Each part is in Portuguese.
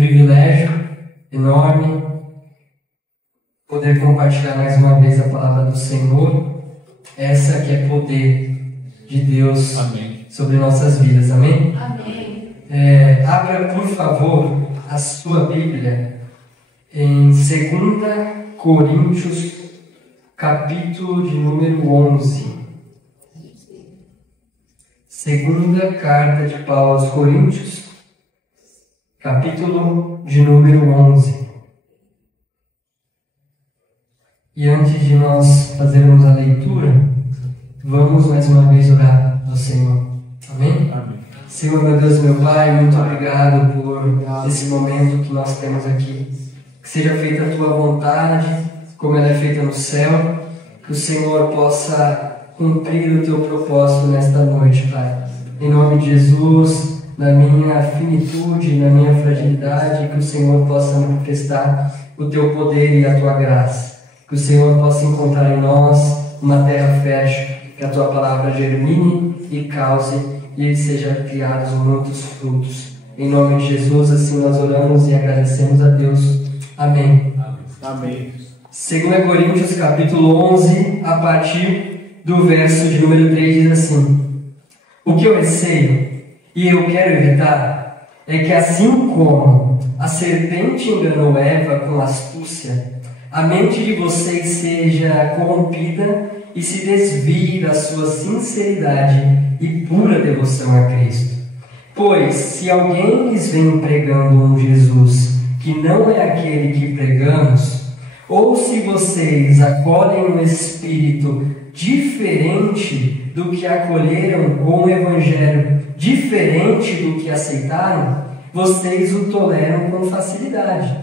privilégio enorme poder compartilhar mais uma vez a palavra do Senhor, essa que é poder de Deus. Amém. Sobre nossas vidas, amém? Amém. Abra, por favor, a sua Bíblia em 2 Coríntios, capítulo de número 11. Segunda carta de Paulo aos Coríntios, capítulo de número 11. E antes de nós fazermos a leitura, vamos mais uma vez orar ao Senhor. Amém? Amém. Senhor, meu Deus, meu Pai, muito obrigado por esse momento que nós temos aqui. Que seja feita a Tua vontade, como ela é feita no céu. Que o Senhor possa cumprir o Teu propósito nesta noite, Pai. Em nome de Jesus, na minha finitude, na minha fragilidade, que o Senhor possa manifestar o Teu poder e a Tua graça. Que o Senhor possa encontrar em nós uma terra fértil, que a Tua palavra germine e cause e sejam criados muitos frutos. Em nome de Jesus, assim nós oramos e agradecemos a Deus. Amém. Amém. 2 Coríntios capítulo 11, a partir do verso de número 3, diz assim: o que eu receio e eu quero evitar é que, assim como a serpente enganou Eva com astúcia, a mente de vocês seja corrompida e se desvie da sua sinceridade e pura devoção a Cristo. Pois, se alguém lhes vem pregando um Jesus que não é aquele que pregamos, ou se vocês acolhem um espírito diferente do que acolheram, ou um evangelho diferente do que aceitaram, vocês o toleram com facilidade.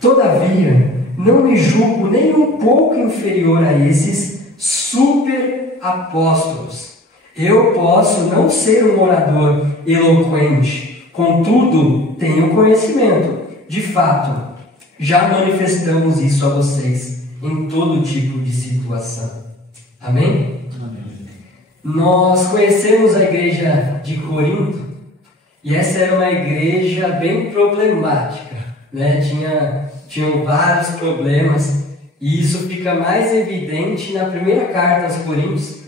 Todavia, não me julgo nem um pouco inferior a esses super apóstolos. Eu posso não ser um orador eloquente, contudo, tenho conhecimento. De fato, já manifestamos isso a vocês em todo tipo de situação. Amém? Amém. Nós conhecemos a igreja de Corinto, e essa era uma igreja bem problemática, né? Tinham vários problemas, e isso fica mais evidente na primeira carta aos Coríntios,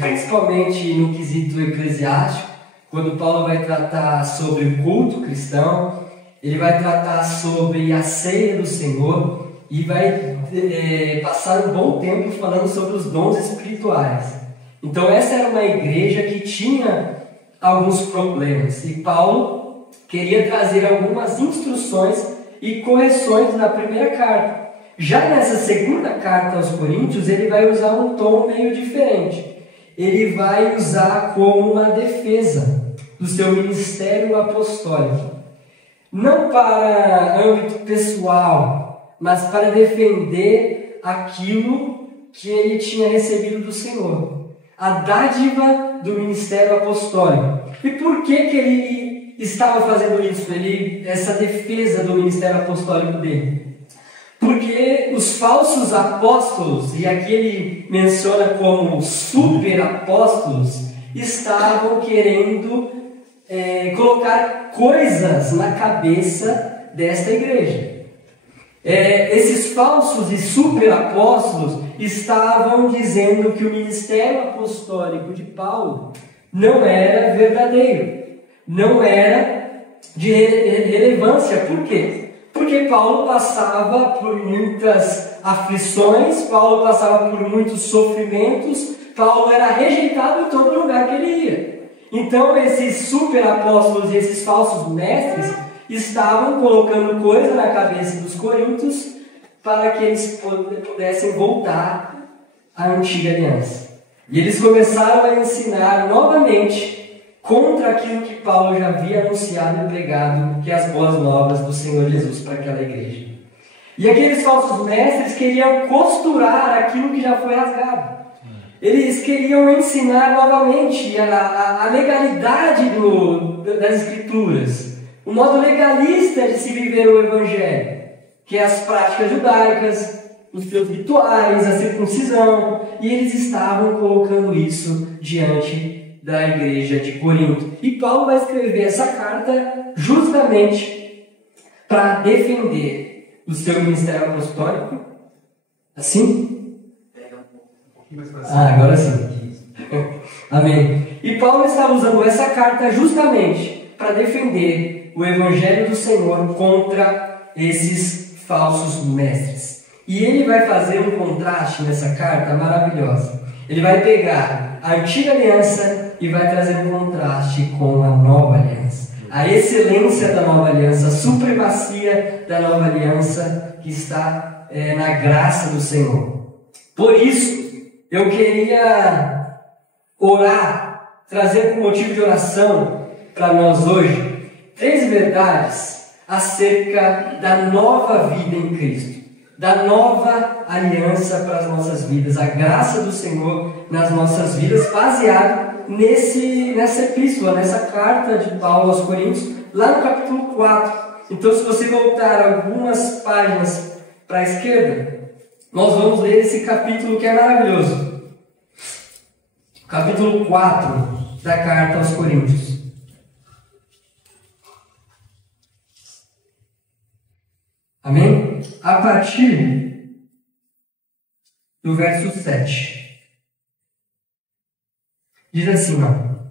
principalmente no quesito eclesiástico, quando Paulo vai tratar sobre o culto cristão, ele vai tratar sobre a ceia do Senhor e vai passar um bom tempo falando sobre os dons espirituais. Então essa era uma igreja que tinha alguns problemas, e Paulo queria trazer algumas instruções e correções na primeira carta. Já nessa segunda carta aos Coríntios, ele vai usar um tom meio diferente. Ele vai usar como uma defesa do seu ministério apostólico. Não para âmbito pessoal, mas para defender aquilo que ele tinha recebido do Senhor. A dádiva do ministério apostólico. E por que ele estava fazendo isso? Essa defesa do ministério apostólico dele? Porque os falsos apóstolos, e aqui ele menciona como super apóstolos, estavam querendo colocar coisas na cabeça desta igreja. Esses falsos e super apóstolos estavam dizendo que o ministério apostólico de Paulo não era verdadeiro, não era de relevância. Por quê? Porque Paulo passava por muitas aflições, Paulo passava por muitos sofrimentos, Paulo era rejeitado em todo lugar que ele ia. Então esses super apóstolos e esses falsos mestres estavam colocando coisa na cabeça dos coríntios para que eles pudessem voltar à antiga aliança. E eles começaram a ensinar novamente contra aquilo que Paulo já havia anunciado e pregado, que é as boas novas do Senhor Jesus para aquela igreja. E aqueles falsos mestres queriam costurar aquilo que já foi rasgado. Eles queriam ensinar novamente a legalidade das Escrituras, o modo legalista de se viver o Evangelho, que é as práticas judaicas, os seus rituais, a circuncisão, e eles estavam colocando isso diante da igreja de Corinto. E Paulo vai escrever essa carta justamente para defender o seu ministério apostólico. Assim? Agora sim. Amém. E Paulo estava usando essa carta justamente para defender o Evangelho do Senhor contra esses falsos mestres. E ele vai fazer um contraste nessa carta maravilhosa. Ele vai pegar a antiga aliança e vai trazer um contraste com a nova aliança. A excelência da nova aliança, a supremacia da nova aliança que está na graça do Senhor. Por isso, eu queria orar, trazer como motivo de oração para nós hoje 3 verdades acerca da nova vida em Cristo, da nova aliança para as nossas vidas, a graça do Senhor nas nossas vidas, baseado nessa epístola, nessa carta de Paulo aos Coríntios, lá no capítulo 4. Então, se você voltar algumas páginas para a esquerda, nós vamos ler esse capítulo que é maravilhoso. Capítulo 4 da carta aos Coríntios. Amém? A partir do verso 7. Diz assim, ó: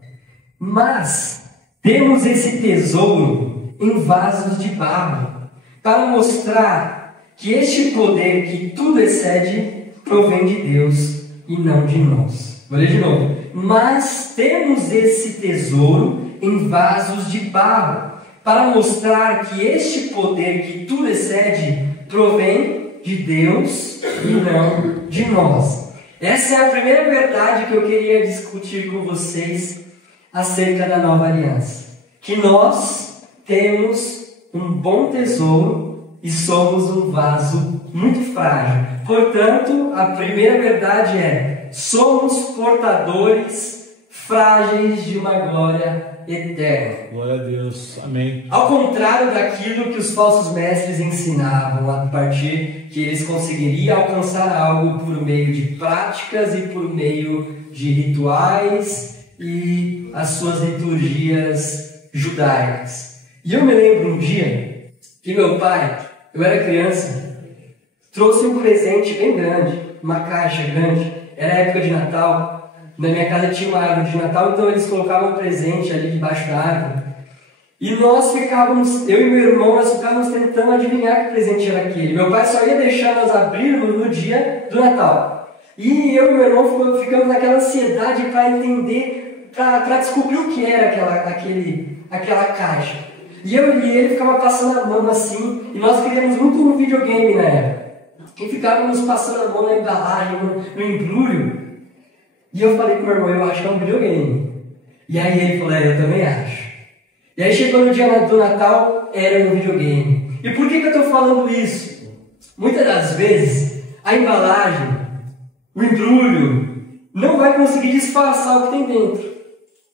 mas temos esse tesouro em vasos de barro, para mostrar que este poder que tudo excede provém de Deus e não de nós. Vou ler de novo. Mas temos esse tesouro em vasos de barro, para mostrar que este poder que tudo excede provém de Deus e não de nós. Essa é a primeira verdade que eu queria discutir com vocês acerca da nova aliança. Que nós temos um bom tesouro e somos um vaso muito frágil. Portanto, a primeira verdade é: somos portadores frágeis de uma glória eterna. Glória a Deus. Amém. Ao contrário daquilo que os falsos mestres ensinavam, a partir que eles conseguiriam alcançar algo por meio de práticas e por meio de rituais e as suas liturgias judaicas. E eu me lembro um dia que meu pai, eu era criança, trouxe um presente bem grande, uma caixa grande. Era época de Natal. Na minha casa tinha uma árvore de Natal, então eles colocavam um presente ali debaixo da árvore. E nós ficávamos, eu e meu irmão, nós ficávamos tentando adivinhar que presente era aquele. Meu pai só ia deixar nós abrirmos no dia do Natal. E eu e meu irmão ficamos naquela ansiedade para entender, para descobrir o que era aquela caixa. E eu e ele ficava passando a mão assim, e nós queríamos muito um videogame na época. E ficávamos passando a mão na embalagem, no embrulho. E eu falei com meu irmão: eu acho que é um videogame. E aí ele falou: eu também acho. E aí chegou no dia do Natal, era um videogame. E por que eu estou falando isso? Muitas das vezes, a embalagem, o embrulho, não vai conseguir disfarçar o que tem dentro.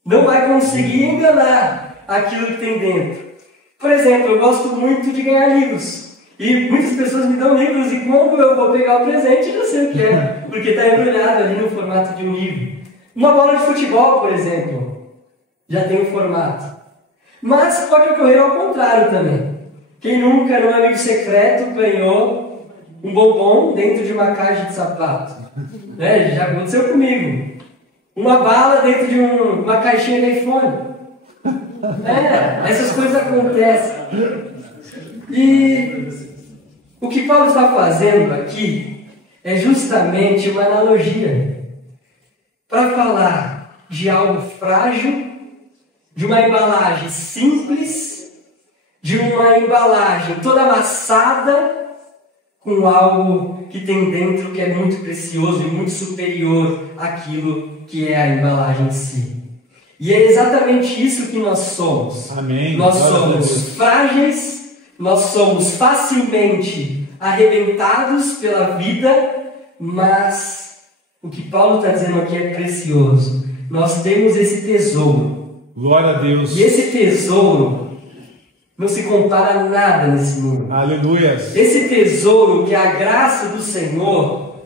Não vai conseguir enganar aquilo que tem dentro. Por exemplo, eu gosto muito de ganhar livros. E muitas pessoas me dão livros e quando eu vou pegar o presente, eu sei o que é, porque está embrulhado ali no formato de um livro. Uma bola de futebol, por exemplo, já tem um formato. Mas pode ocorrer ao contrário também. Quem nunca, no amigo secreto, ganhou um bombom dentro de uma caixa de sapato? Né? Já aconteceu comigo. Uma bala dentro de uma caixinha de iPhone. Essas coisas acontecem. E o que Paulo está fazendo aqui é justamente uma analogia para falar de algo frágil, de uma embalagem simples, de uma embalagem toda amassada, com algo que tem dentro que é muito precioso e muito superior àquilo que é a embalagem em si. E é exatamente isso que nós somos. Amém. Nós somos frágeis, nós somos facilmente arrebentados pela vida, mas o que Paulo está dizendo aqui é precioso. Nós temos esse tesouro. Glória a Deus. E esse tesouro não se compara a nada nesse mundo. Aleluia. Esse tesouro que é a graça do Senhor,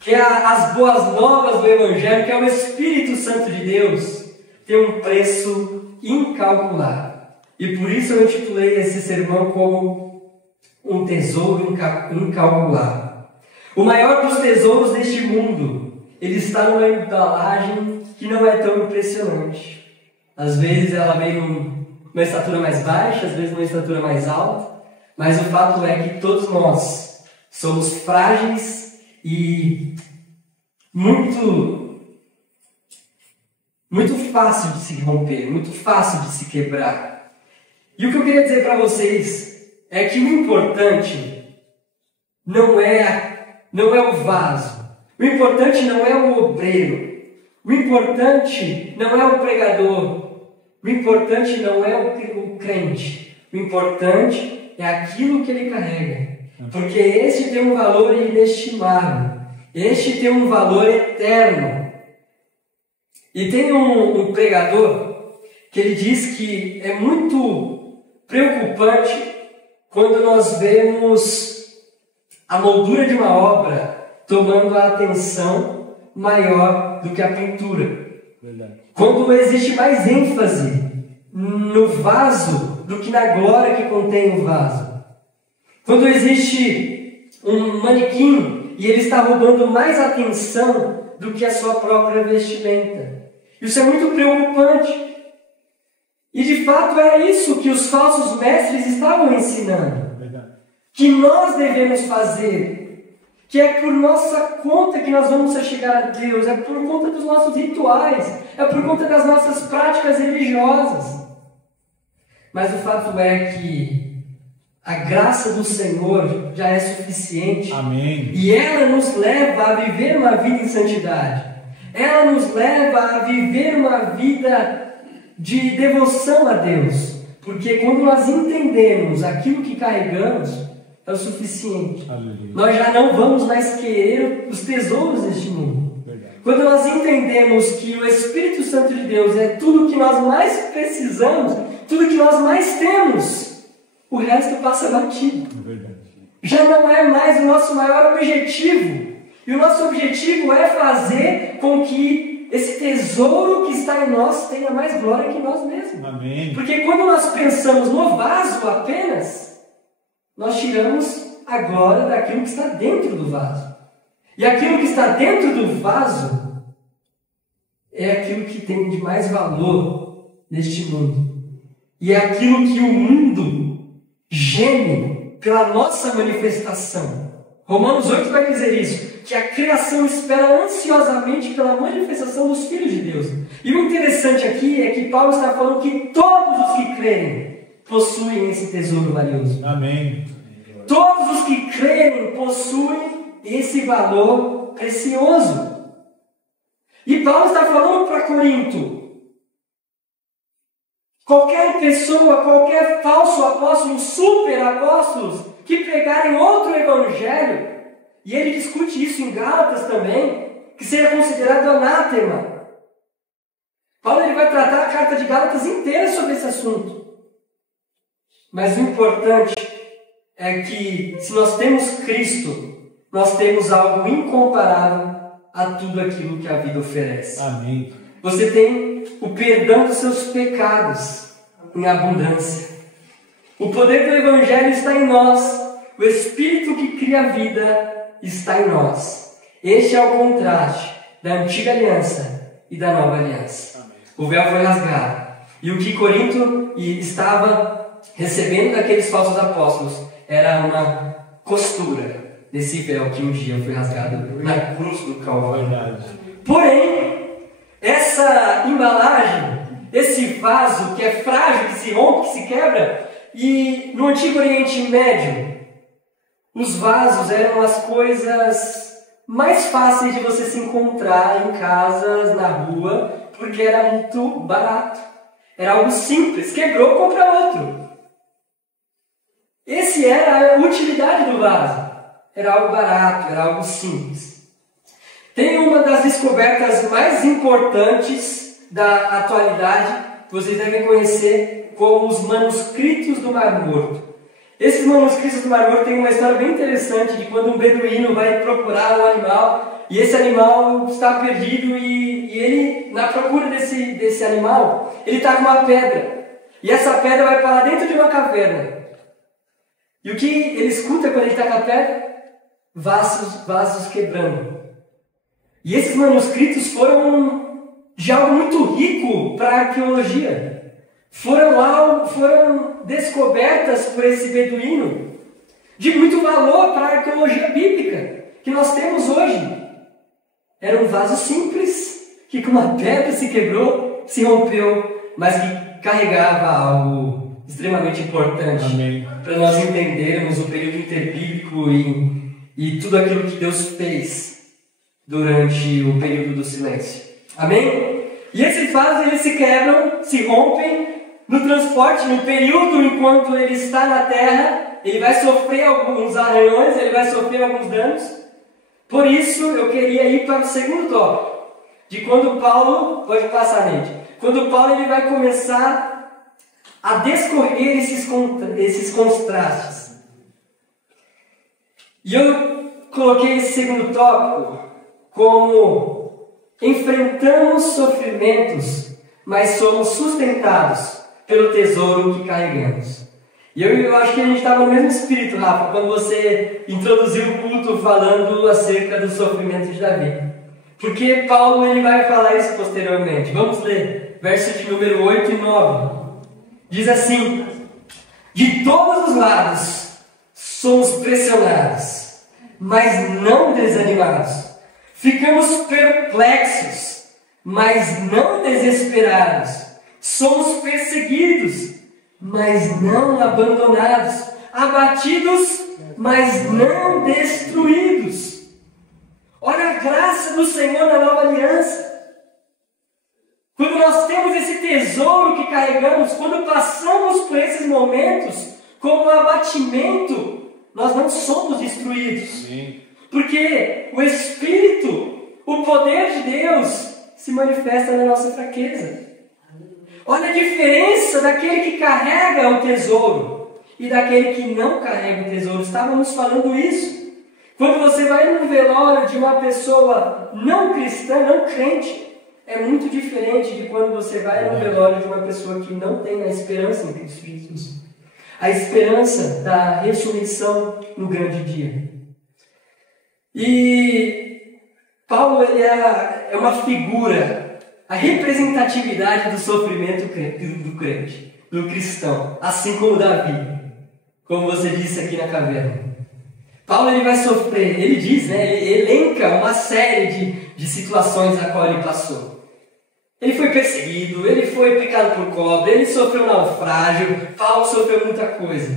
que é as boas novas do Evangelho, que é o Espírito Santo de Deus, tem um preço incalculável. E por isso eu intitulei esse sermão como um tesouro incalculável. O maior dos tesouros deste mundo, ele está numa embalagem que não é tão impressionante. Às vezes ela vem numa estatura mais baixa, às vezes numa estatura mais alta, mas o fato é que todos nós somos frágeis e muito fácil de se romper, muito fácil de se quebrar. E o que eu queria dizer para vocês é que o importante não é o vaso, o importante não é o obreiro, o importante não é o pregador, o importante não é o crente, o importante é aquilo que ele carrega, porque este tem um valor inestimável, este tem um valor eterno. E tem um pregador que ele diz que é muito preocupante quando nós vemos a moldura de uma obra tomando a atenção maior do que a pintura. Verdade. Quando existe mais ênfase no vaso do que na glória que contém o vaso. Quando existe um manequim e ele está roubando mais atenção do que a sua própria vestimenta. Isso é muito preocupante. E de fato é isso que os falsos mestres estavam ensinando. Verdade. Que nós devemos fazer. Que é por nossa conta que nós vamos chegar a Deus. É por conta dos nossos rituais. É por conta das nossas práticas religiosas. Mas o fato é que a graça do Senhor já é suficiente. Amém. E ela nos leva a viver uma vida em santidade. Ela nos leva a viver uma vida de devoção a Deus. Porque quando nós entendemos aquilo que carregamos, é o suficiente. Aleluia. Nós já não vamos mais querer os tesouros deste mundo. Verdade. Quando nós entendemos que o Espírito Santo de Deus é tudo que nós mais precisamos, tudo que nós mais temos, o resto passa batido. Verdade. Já não é mais o nosso maior objetivo. E o nosso objetivo é fazer com que esse tesouro que está em nós tenha mais glória que nós mesmos. Amém. Porque quando nós pensamos no vaso apenas, nós tiramos a glória daquilo que está dentro do vaso. E aquilo que está dentro do vaso é aquilo que tem de mais valor neste mundo. E é aquilo que o mundo geme pela nossa manifestação. Romanos 8 vai dizer isso, que a criação espera ansiosamente pela manifestação dos filhos de Deus. E o interessante aqui é que Paulo está falando que todos os que crerem possuem esse tesouro valioso. Amém. Todos os que crerem possuem esse valor precioso. E Paulo está falando para Corinto: qualquer pessoa, qualquer falso apóstolo, super apóstolos, que pregarem outro evangelho, e ele discute isso em Gálatas também, que seja considerado anátema. Paulo ele vai tratar a carta de Gálatas inteira sobre esse assunto. Mas o importante é que, se nós temos Cristo, nós temos algo incomparável a tudo aquilo que a vida oferece. Amém. Você tem o perdão dos seus pecados em abundância. O poder do Evangelho está em nós. O Espírito que cria a vida está em nós. Este é o contraste da antiga aliança e da nova aliança. Amém. O véu foi rasgado. E o que Corinto estava recebendo daqueles falsos apóstolos era uma costura desse véu que um dia foi rasgado na cruz do Calvário. Verdade. Porém, essa embalagem, esse vaso que é frágil, que se rompe, que se quebra, e no Antigo Oriente Médio, os vasos eram as coisas mais fáceis de você se encontrar em casas, na rua, porque era muito barato. Era algo simples, quebrou, compra outro. Essa era a utilidade do vaso. Era algo barato, era algo simples. Tem uma das descobertas mais importantes da atualidade, que vocês devem conhecer como os manuscritos do Mar Morto. Esses manuscritos do Mar Morto têm uma história bem interessante de quando um beduíno vai procurar um animal e esse animal está perdido e ele, na procura desse animal, ele está com uma pedra. E essa pedra vai para dentro de uma caverna. E o que ele escuta quando ele está com a pedra? Vasos quebrando. E esses manuscritos foram de algo muito rico para a arqueologia. Foram descobertas por esse beduíno, de muito valor para a arqueologia bíblica que nós temos hoje. Era um vaso simples, que com uma pedra se quebrou, se rompeu, mas que carregava algo extremamente importante para nós entendermos o período interbíblico e tudo aquilo que Deus fez durante o período do silêncio. Amém? E esses vasos, eles se quebram, se rompem no transporte, no período enquanto ele está na terra. Ele vai sofrer alguns arranhões, ele vai sofrer alguns danos. Por isso, eu queria ir para o segundo tópico, de quando Paulo, pode passar, gente, quando Paulo ele vai começar a descorrer esses contrastes. E eu coloquei esse segundo tópico como enfrentamos sofrimentos, mas somos sustentados pelo tesouro que carregamos. E eu acho que a gente estava no mesmo espírito, Rafa, quando você introduziu o culto falando acerca do sofrimento de Davi. Porque Paulo ele vai falar isso posteriormente. Vamos ler verso de número 8 e 9. Diz assim: de todos os lados somos pressionados, mas não desanimados. Ficamos perplexos, mas não desesperados. Somos perseguidos, mas não abandonados. Abatidos, mas não destruídos. Olha a graça do Senhor na nova aliança. Quando nós temos esse tesouro que carregamos, quando passamos por esses momentos, como abatimento, nós não somos destruídos. Amém. Porque o Espírito, o poder de Deus, se manifesta na nossa fraqueza. Olha a diferença daquele que carrega o tesouro e daquele que não carrega o tesouro. Estávamos falando isso. Quando você vai no velório de uma pessoa não cristã, não crente, é muito diferente de quando você vai no velório de uma pessoa que não tem a esperança em Cristo Jesus. A esperança da ressurreição no grande dia. E Paulo ele é uma figura, a representatividade do sofrimento do crente, do cristão, assim como Davi, como você disse aqui na caverna. Paulo ele vai sofrer, ele diz, ele elenca uma série de situações a qual ele passou. Ele foi perseguido, ele foi picado por cobra, ele sofreu naufrágio, Paulo sofreu muita coisa.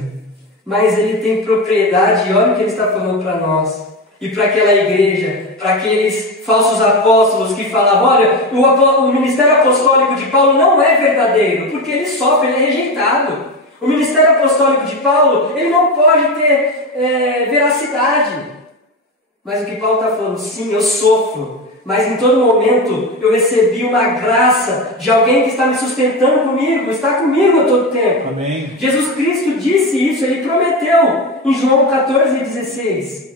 Mas ele tem propriedade, e olha o que ele está falando para nós. E para aquela igreja, para aqueles falsos apóstolos que falavam, olha, o ministério apostólico de Paulo não é verdadeiro, porque ele sofre, ele é rejeitado. O ministério apostólico de Paulo, ele não pode ter veracidade. Mas o que Paulo está falando, sim, eu sofro, mas em todo momento eu recebi uma graça de alguém que está me sustentando comigo, está comigo a todo tempo. Amém. Jesus Cristo disse isso, ele prometeu em João 14,16.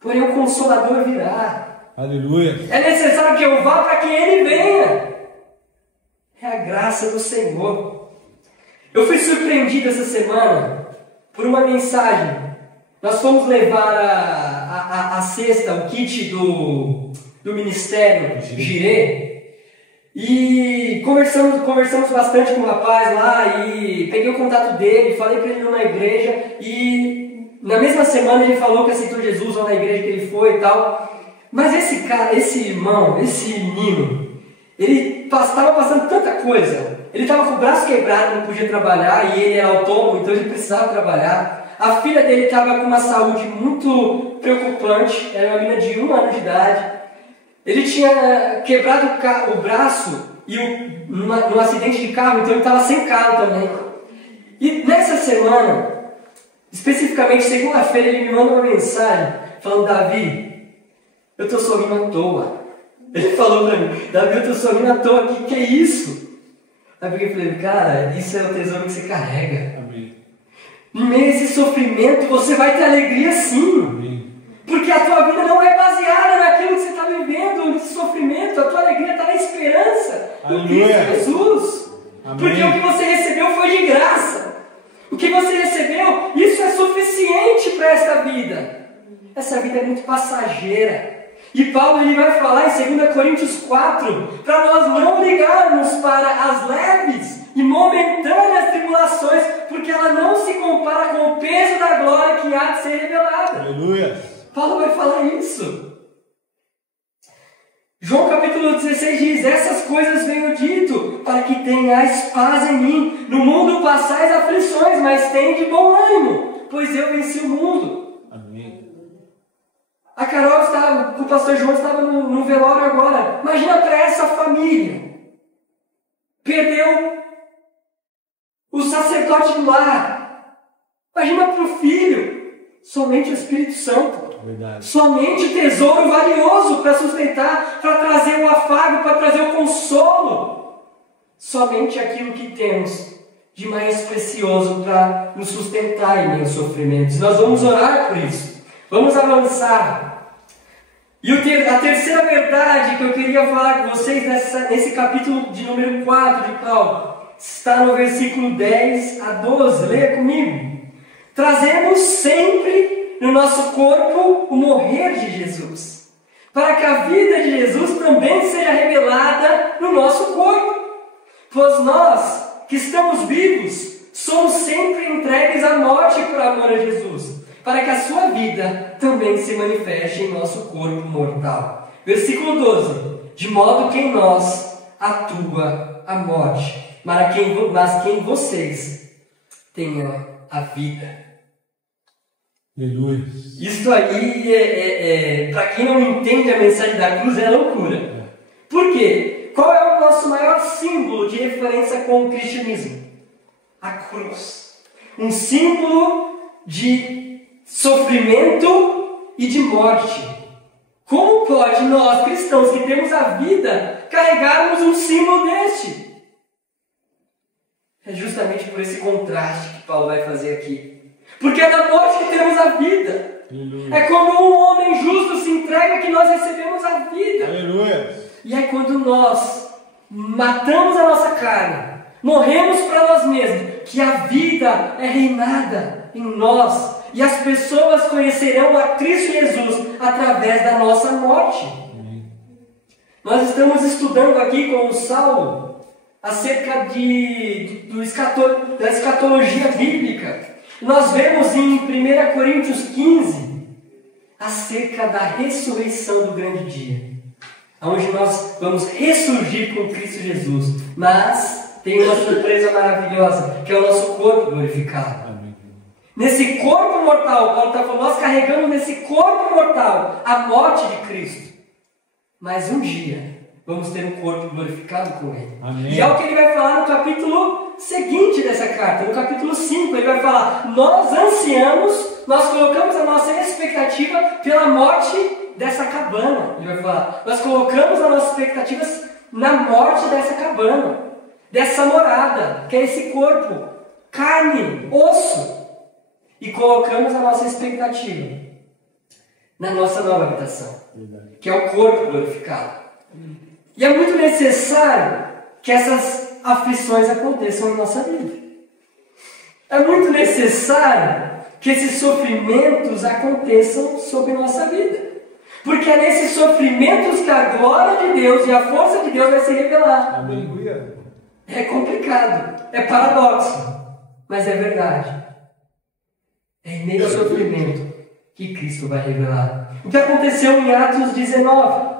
Porém o Consolador virá. Aleluia. É necessário que eu vá para que ele venha. É a graça do Senhor. Eu fui surpreendido essa semana por uma mensagem. Nós fomos levar a cesta, o kit do Ministério Jirê. E conversamos bastante com o rapaz lá. E peguei o contato dele, falei para ele ir na igreja. E na mesma semana ele falou que aceitou Jesus lá na igreja que ele foi e tal. Mas esse cara, esse irmão, esse menino, ele estava passando tanta coisa. Ele estava com o braço quebrado, não podia trabalhar, e ele era autônomo, então ele precisava trabalhar. A filha dele estava com uma saúde muito preocupante, era uma menina de 1 ano de idade. Ele tinha quebrado o braço num acidente de carro, então ele estava sem carro também. E nessa semana, especificamente segunda-feira, ele me manda uma mensagem falando: Davi, eu estou sorrindo à toa. Ele falou para mim: Davi, eu estou sorrindo à toa, o que é isso? Aí eu falei: cara, isso é o tesouro que você carrega. Amém. No meio desse sofrimento, você vai ter alegria sim. Amém. Porque a tua vida não é baseada naquilo que você está vivendo, nesse sofrimento. A tua alegria está na esperança do Cristo Jesus. Amém. Porque o que você recebeu foi de graça. O que você recebeu, isso é suficiente para esta vida. Essa vida é muito passageira. E Paulo ele vai falar em 2 Coríntios 4 para nós não ligarmos para as leves e momentâneas tribulações, porque ela não se compara com o peso da glória que há de ser revelada. Aleluia. Paulo vai falar isso. João capítulo 16 diz: essas coisas venho dito para que tenhais paz em mim. No mundo passais aflições, mas tende bom ânimo, pois eu venci o mundo. Amém. A Carol estava, o pastor João estava no velório agora. Imagina para essa família. Perdeu o sacerdote do lar. Imagina para o filho. Somente o Espírito Santo. Verdade. Somente o tesouro valioso para sustentar, para trazer o afago, para trazer o consolo. Somente aquilo que temos de mais precioso para nos sustentar em meio aos sofrimentos. Nós vamos orar por isso. Vamos avançar. E a terceira verdade que eu queria falar com vocês nesse capítulo de número 4 de Paulo está no versículo 10 a 12. Leia comigo. Trazemos sempre no nosso corpo o morrer de Jesus, para que a vida de Jesus também seja revelada no nosso corpo. Pois nós, que estamos vivos, somos sempre entregues à morte por amor a Jesus, para que a sua vida também se manifeste em nosso corpo mortal. Versículo 12. De modo que em nós atua a morte, mas que em vocês tenha a vida. Aleluia. Isso aí, para quem não entende a mensagem da cruz, é loucura. Por quê? Qual é o nosso maior símbolo de referência com o cristianismo? A cruz. Um símbolo de sofrimento e de morte. Como pode nós, cristãos, que temos a vida, carregarmos um símbolo deste? É justamente por esse contraste que Paulo vai fazer aqui. Porque é da morte que temos a vida. Aleluia. É quando um homem justo se entrega que nós recebemos a vida. Aleluia. E é quando nós matamos a nossa carne, morremos para nós mesmos, que a vida é reinada em nós. E as pessoas conhecerão a Cristo Jesus através da nossa morte. Amém. Nós estamos estudando aqui com o Saulo acerca da escatologia bíblica. Nós vemos em 1 Coríntios 15 acerca da ressurreição do grande dia, onde nós vamos ressurgir com Cristo Jesus. Mas tem uma surpresa maravilhosa, que é o nosso corpo glorificado. Amém. Nesse corpo mortal, Paulo está falando, nós carregamos nesse corpo mortal a morte de Cristo. Mas um dia vamos ter um corpo glorificado com Ele. Amém. E é o que ele vai falar no capítulo seguinte dessa carta, no capítulo 5. Ele vai falar: nós ansiamos, nós colocamos a nossa expectativa pela morte dessa cabana. Ele vai falar: nós colocamos as nossas expectativas na morte dessa cabana, dessa morada, que é esse corpo, carne, osso. E colocamos a nossa expectativa na nossa nova habitação, que é o corpo glorificado. E é muito necessário que essas aflições aconteçam em nossa vida. É muito necessário que esses sofrimentos aconteçam sobre nossa vida. Porque é nesses sofrimentos que a glória de Deus e a força de Deus vai se revelar. Amém. É complicado, é paradoxo, mas é verdade. É em meio ao sofrimento que Cristo vai revelar. O que aconteceu em Atos 19?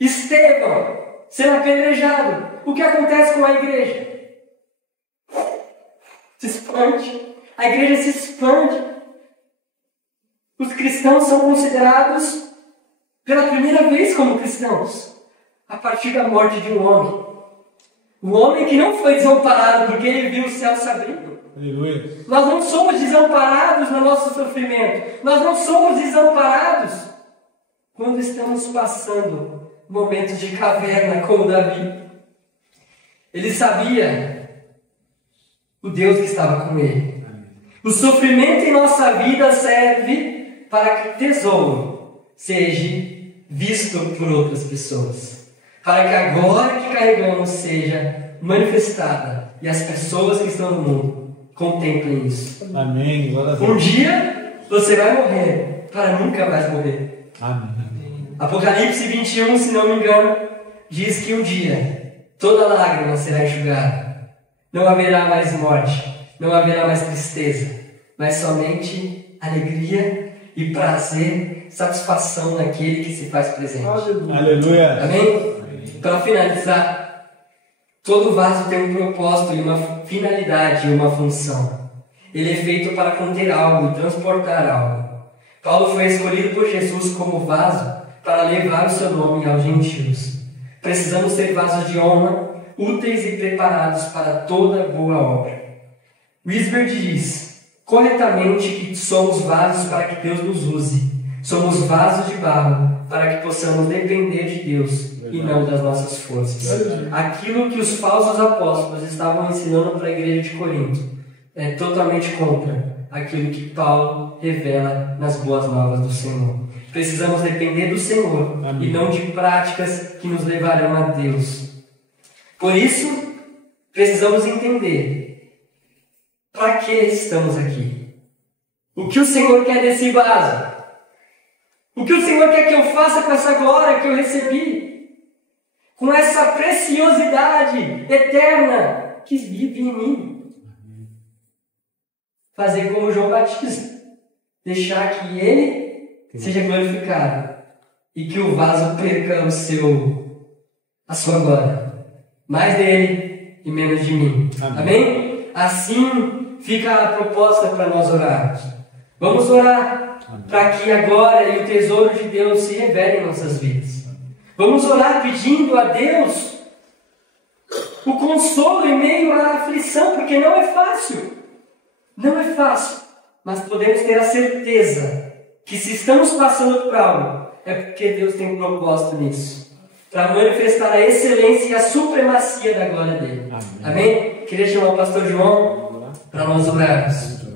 Estevão sendo apedrejado. O que acontece com a igreja? Se expande. A igreja se expande. Os cristãos são considerados pela primeira vez como cristãos a partir da morte de um homem. Um homem que não foi desamparado porque ele viu o céu se abrindo. Aleluia. Nós não somos desamparados no nosso sofrimento. Nós não somos desamparados quando estamos passando momentos de caverna como Davi. Ele sabia o Deus que estava com ele. O sofrimento em nossa vida serve para que o tesouro seja visto por outras pessoas, para que a glória que carregamos seja manifestada e as pessoas que estão no mundo Contemplem isso. Amém. Glória a Deus. Um dia você vai morrer, para nunca mais morrer. Amém. Apocalipse 21, se não me engano, diz que um dia toda lágrima será enxugada. Não haverá mais morte, não haverá mais tristeza, mas somente alegria e prazer, satisfação naquele que se faz presente. Aleluia. Amém? Para finalizar, todo vaso tem um propósito e uma finalidade e uma função. Ele é feito para conter algo e transportar algo. Paulo foi escolhido por Jesus como vaso para levar o seu nome aos gentios. Precisamos ser vasos de honra, úteis e preparados para toda boa obra. Wisbert diz corretamente que somos vasos para que Deus nos use. Somos vasos de barro para que possamos depender de Deus e não das nossas forças. Aquilo que os falsos apóstolos estavam ensinando para a igreja de Corinto é totalmente contra aquilo que Paulo revela nas boas novas do Senhor. Precisamos depender do Senhor. Amém. E não de práticas que nos levarão a Deus. Por isso, precisamos entender para que estamos aqui. O que o Senhor quer desse vaso? O que o Senhor quer que eu faça com essa glória que eu recebi? Com essa preciosidade eterna que vive em mim? Fazer como João Batista. Deixar que ele seja glorificado. E que o vaso perca a sua glória. Mais dele e menos de mim. Amém? Amém? Assim fica a proposta para nós orarmos. Vamos orar para que a glória e o tesouro de Deus se revelem em nossas vidas. Vamos orar pedindo a Deus o consolo em meio à aflição, porque não é fácil. Não é fácil, mas podemos ter a certeza que se estamos passando por algo, é porque Deus tem um propósito nisso. Para manifestar a excelência e a supremacia da glória dele. Amém? Queria chamar o pastor João para nós orarmos.